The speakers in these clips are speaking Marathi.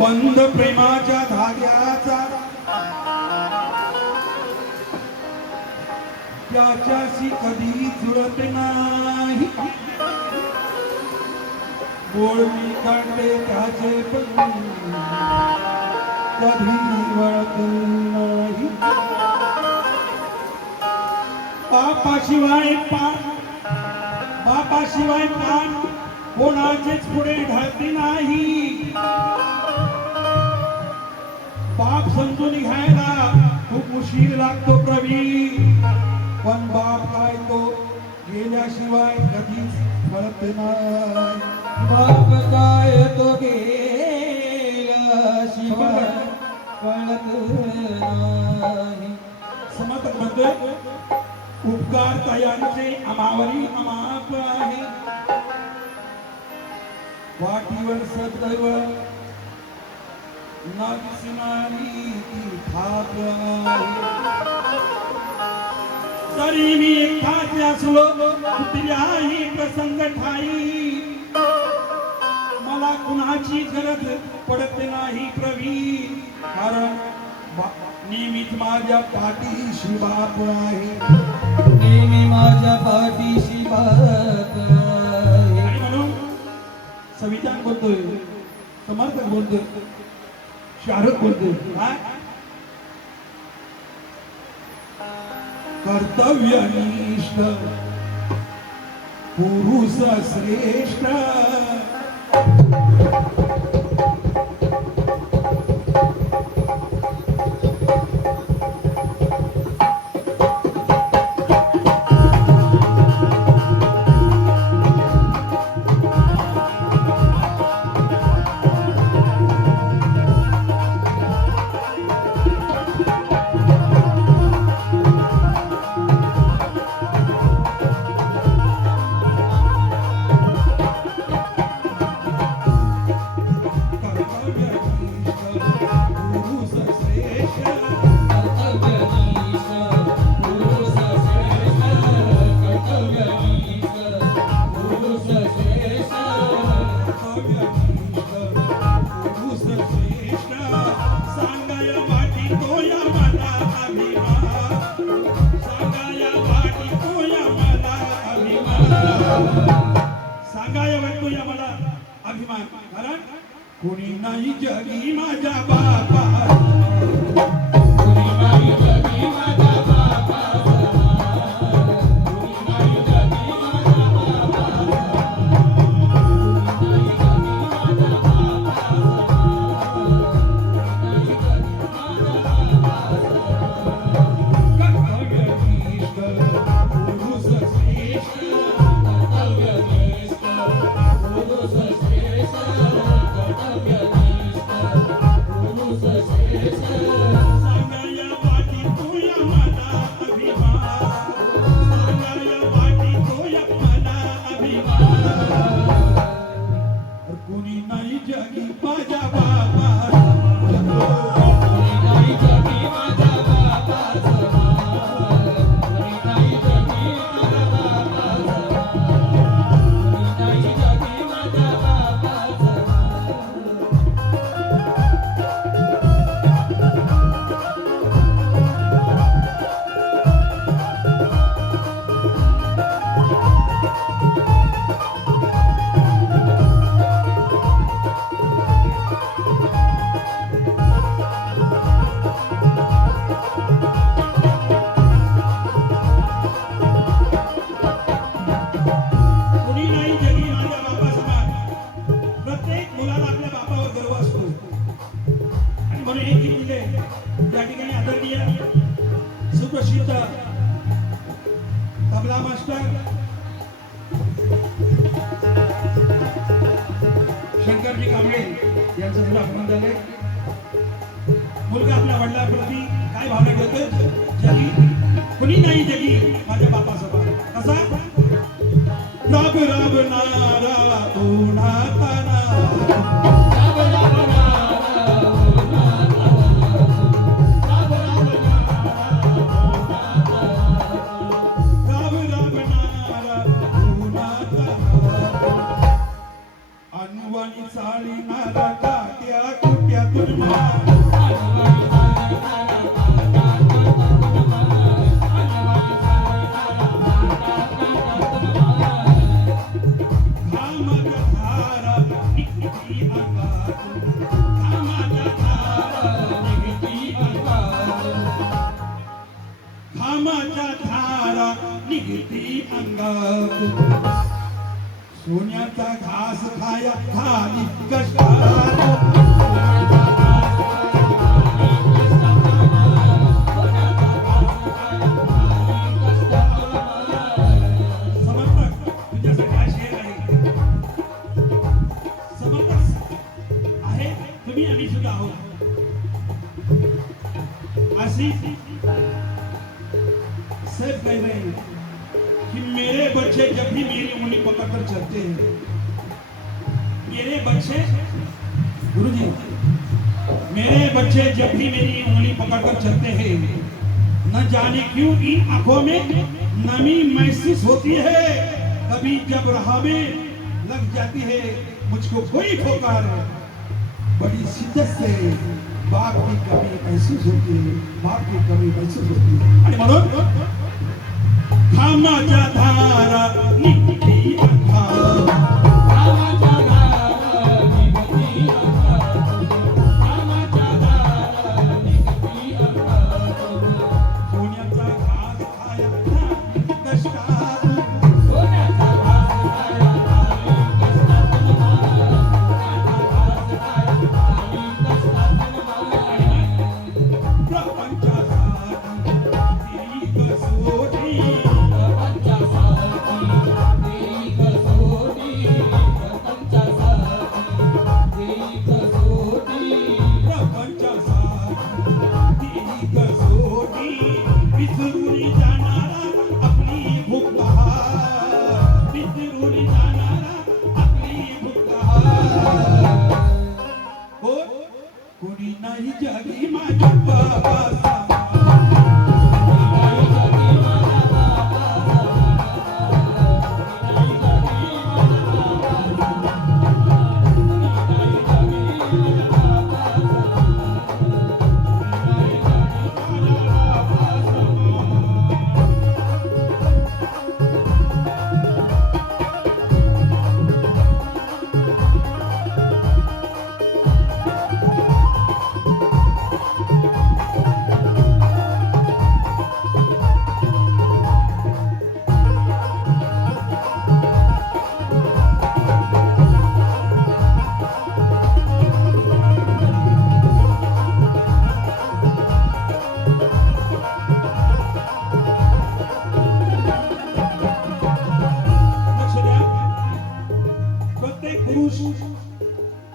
बंद प्रेमाच्या धाग्याचा त्याच्याशी कधी जुळत नाही. बोलणी काढते त्याचे पण कधी वळत नाही. बापाशिवाय पान कोणाचेच पुढे ढळते नाही. बाप समजून घ्यायला खूप उशीर लागतो प्रवीण, पण बाप काय तो गेल्याशिवाय कधीच कळत नाही. बाप काय तो गेल्याशिवाय कळत नाही. समर्थ म्हणतोय उपकार तयांचे आमावरी अमाप आहे. वाटीवर सदैव न दिसणारी ती थाप आहे. जरी मी एकटाच असलो कुठल्याही प्रसंग ठाई, मला कुणाची गरज पडत नाही प्रवीण, कारण नेहमीच माझ्या पाठीशी बाप आहे. नेहमी माझ्या पाठीशी बाप आहे. आणि म्हणून संविधान बोलतोय, समर्थक बोलतोय, शाहरुख बोलतोय, काय कर्तव्यनिष्ठ पुरुष श्रेष्ठ. सांगाय वाटतो या मला अभिमान, कारण कोणी नाही जगी माझ्या बापा. तबला मास्टर शंकरजी कांबळे यांचा सुद्धा अपमान झालाय. मुलगा आपल्या वडिलांप्रती काय भावना ठेवतोय? जगी कुणी नाही जगी माझ्या बापासोबत. कसा राब राब नारा उन्हाताना, राब राब नारा उन्हाताना, अनुवानी चाळी नारा काट्या कुट्यातून मार. घामाच्या धारा निघती अंगातून, सोन्याचा घास खाया खाली कष्टात. समर्पक तुझ्यासाठी हा शेर आहे. समर्पक आहे तुम्ही, आम्ही सुद्धा आहोत. अशी सैफ कह रहे हैं कि मेरे बच्चे जब भी मेरी उंगली पकड़कर चलते हैं, मेरे बच्चे गुरुजी, मेरे बच्चे जब भी मेरी उंगली पकड़कर चलते हैं, न जाने क्यों इन आंखों में नमी महसूस होती है. कभी जब राह में लग जाती है मुझको कोई ठोकर, बड़ी शिद्दत से बाप की कमी महसूस होती है, बाप की कमी महसूस होती है. आणि म्हणून घामाच्या धारा निघती अंगातून, घामाच्या धारा निघती अंगातून, घामाच्या धारा निघती अंगातून, सोन्याचा घास खाया खाली कष्टातून, सोन्याचा घास खाया खाली कष्टातून, सोन्याचा घास खाया खाली कष्टातून, प्रपंचासाठी ती कसोटी, विसरून जाणारा आपली भूक बहार, विसरून जाणारा आपली भूक बहार. हो कोणी नाही जगी माझ्या बाबासा,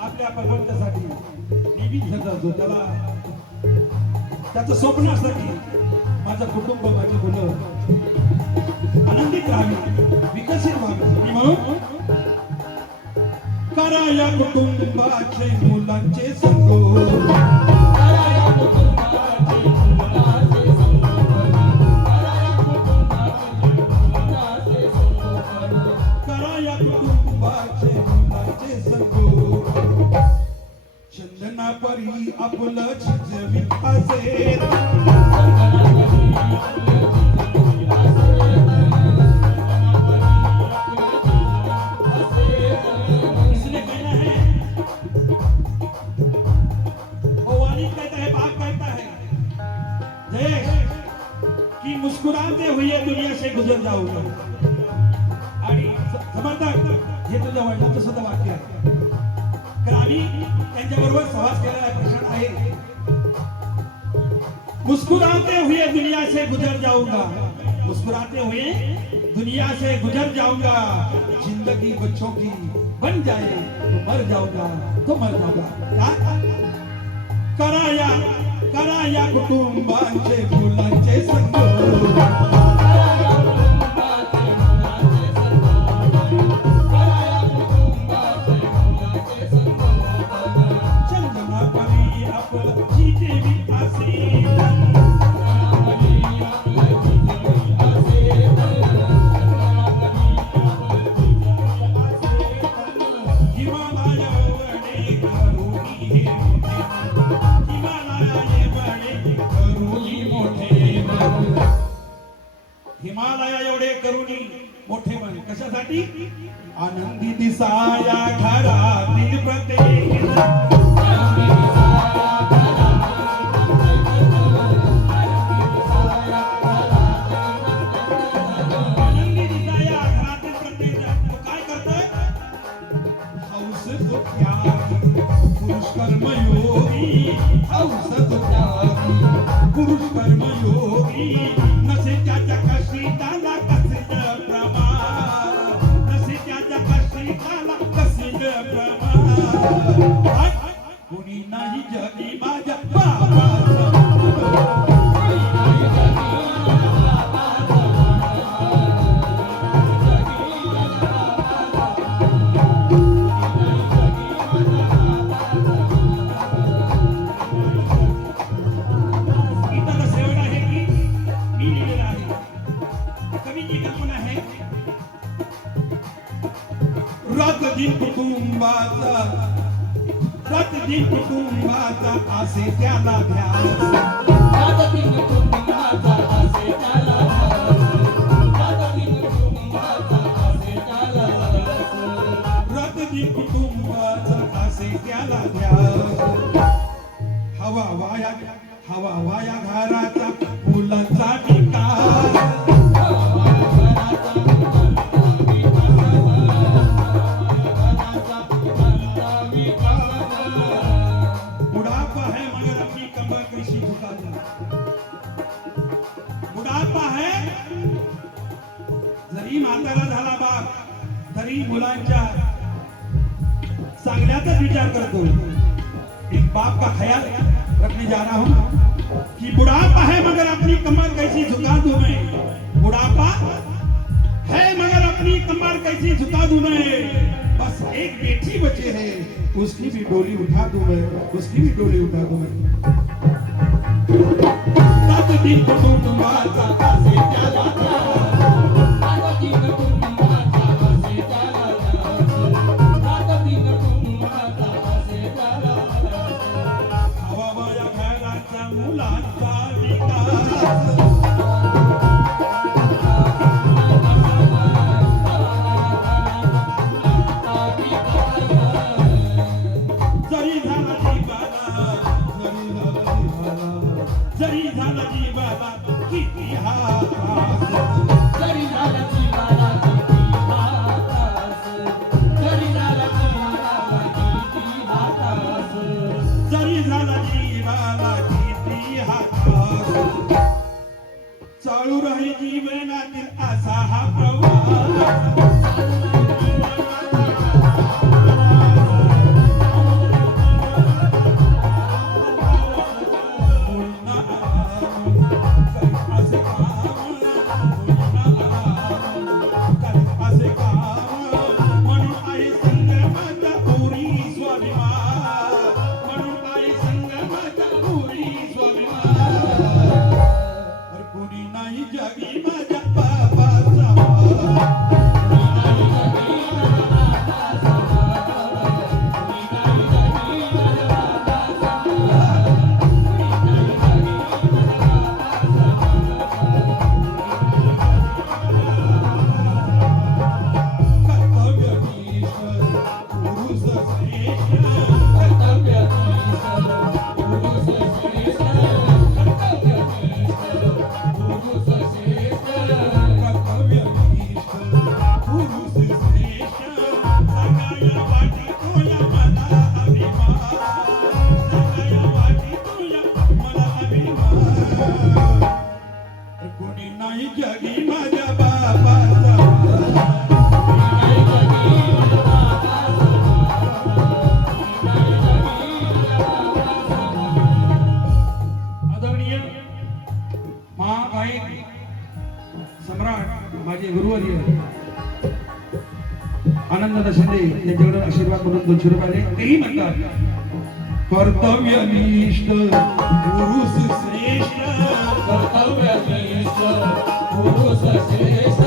आपल्या भगवंतासाठी नेहमीच झगडत असतो. त्याला त्याचं स्वप्न असतं की माझं कुटुंब, माझी मुलं आनंदित राहावी, विकसित व्हावी. आणि म्हणून करा या कुटुंबाचे मुलांचे संगोपन, करा या कुटुंबाचे मुलांचे संगोपन, करा या कुटुंबाचे मुलांचे संगोपन. चंदना परी आपलं झिजवीत असेल, इसने कहना है, वो वालिद कहता है, बाप कहता है जयेश कि मुस्कुराते हुए दुनिया से गुजर जाऊंगा. आणि समर्थक हे तुझ्या वडिलांचं सुद्धा वाक्य आहे. कारण आम्ही त्यांच्याबरोबर सहवास केलेला आहे, प्रश्न आहे. मुस्कुराते हुए दुनिया से गुजर जाऊंगा, मुस्कुराते हुए दुनिया से गुजर जाऊंगा. जिंदगी बच्चों की बन जाए तो मर जाऊंगा तो मर जाऊंगा करा या कुटुंबांचे मुलांचे चंदना परी आपलं जिथे असे हिमालया एवढे करुणी मोठे मन कशासाठी आनंदी दिसाया घरातील प्रत्येक आनंदी दिसाया घरातील प्रत्येक तो काय करतोय हौस तो त्यागी पुरुष कर्मयोगी हौस तो त्यागी पुरुष कर्मयोगी नसे त्याच्या कष्टाला कसिल प्रमाण नसे त्याच्या कष्टाला कसिल प्रमाण कोणी नाही जगी माझ्या बाबाचं रात्री कुटुंबाचा असे त्याला ध्यास रात्री कुटुंबाचा असे त्याला ध्यास हवा वाया घराचा फुलांचा विकास जरी म्हातारा झाला बाप तरी मुलांच्या चांगल्याचाच विचार करतो एक बाप का ख्याल रखने जा रहा हूं कि बुढ़ापा है मगर अपनी कमर कैसी झुका दूं मैं बुढ़ापा है मगर अपनी कमर कैसी झुका दूं मैं बस एक बेटी बचे है उसकी भी डोली उठा दूं मैं उसकी भी डोली उठा दूं मैं रात दिन कुटुंबाचा असे त्याला जरी झाला जीवाला किती हा त्रास माझे गुरुवर्य आनंद शिंदे यांच्याकडून आशीर्वाद करून 200 रुपये आले. तेही म्हणतात कर्तव्यनिष्ठ पुरुष श्रेष्ठ कर्तव्यनिष्ठ पुरुष श्रेष्ठ